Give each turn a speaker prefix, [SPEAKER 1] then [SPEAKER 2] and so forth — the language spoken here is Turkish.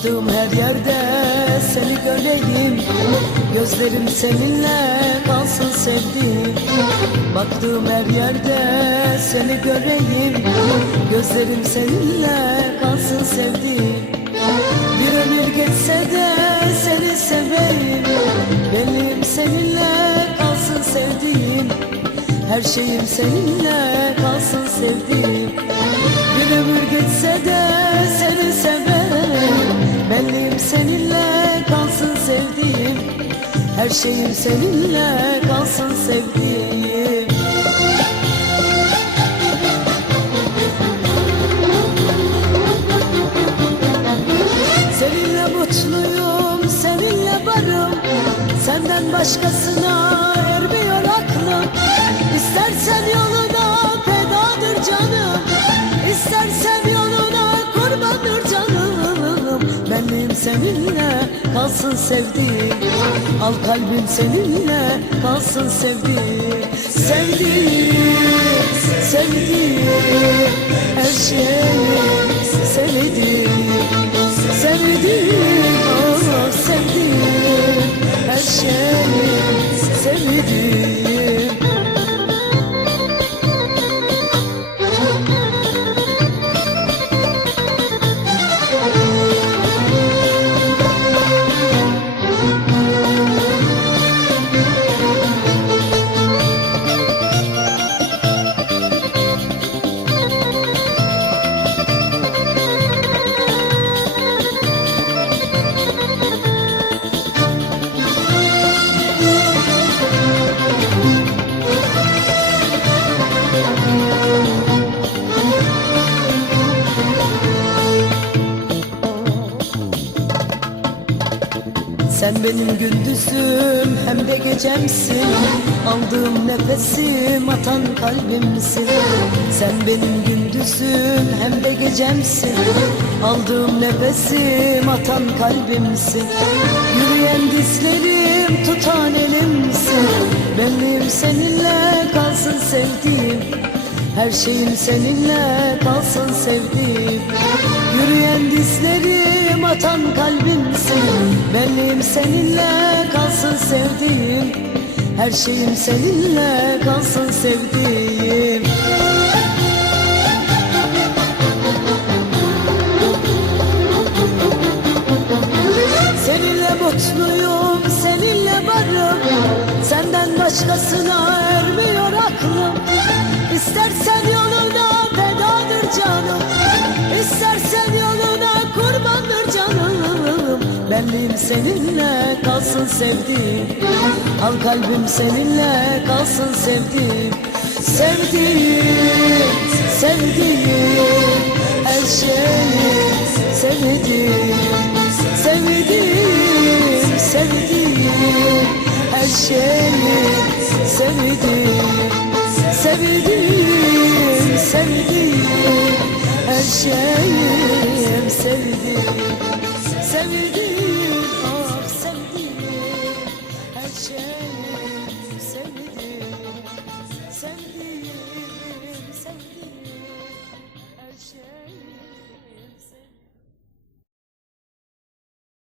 [SPEAKER 1] Baktığım her yerde seni göreyim. Gözlerim seninle kalsın sevdiğim. Baktığım her yerde seni göreyim. Gözlerim seninle kalsın sevdiğim. Bir ömür geçse de seni seveyim. Benim seninle kalsın sevdiğim. Her şeyim seninle kalsın sevdiğim. Bir ömür geçse de seninle kalsın sevdiğim. Her şeyim seninle kalsın sevdiğim. Seninle mutluyum, seninle varım. Senden başkasına ermiyor aklım. İstersen yoluna kalsın sevdiğim Al kalbim seninle kalsın sevdiğim Sevdiğim, sevdiğim Her şeyim sevdiğim benim gündüzüm hem de gecemsin. Aldığım nefesim atan kalbimsin. Sen benim gündüzüm hem de gecemsin. Aldığım nefesim atan kalbimsin. Yürüyen dizlerim tutan elimsin. Benim seninle kalsın sevdiğim her şeyim seninle kalsın sevdiğim. Yürüyen dizlerim atan kalbimsin Benim seninle kalsın sevdiğim. Her şeyim seninle kalsın sevdiğim. Seninle mutluyum, seninle varım. Senden başkasına ermiyor aklım İstersen yoluna fedadır canım. İstersen yoluna kurbandır canım. Benim seninle kalsın sevdiğim. Al kalbim seninle kalsın sevdiğim. Sevdiğim, sevdiğim Her şeyi sevdiğim. Sevdiğim, sevdiğim Her şeyi Sevdiğim, şeyim sevdiğim Sevdiğim, ah sevdiğim Her şeyim